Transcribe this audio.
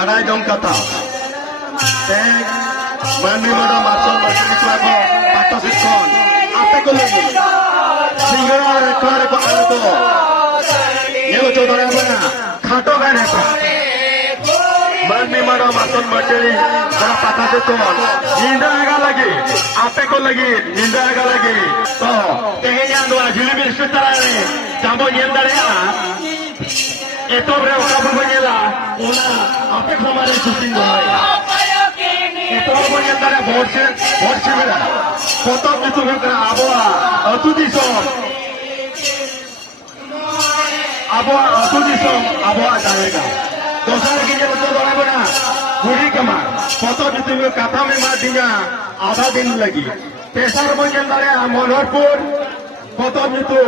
Badai dong kata. Teng mani moda masuk masuk itu aku patas ikon. Apa kau lagi? Singgah rekor apa itu? Ini lo coba apa na? Khato kan apa? Mani moda masuk masuk kalau patas ikon. Ninda agak lagi. Apa kau lagi? Ninda agak lagi. So, tehnya dua juli bersuara ni. Jambu ninda ni itu berapa punya una apa kemarin syuting boy itu punya tara borse bera foto itu kan abah atu disom abah जाएगा दोसर की जब तो बड़ा बड़ा पूरी Kumar photo itu kata memang dia आधा दिन लगी pressure punya tara Manoharpur photo itu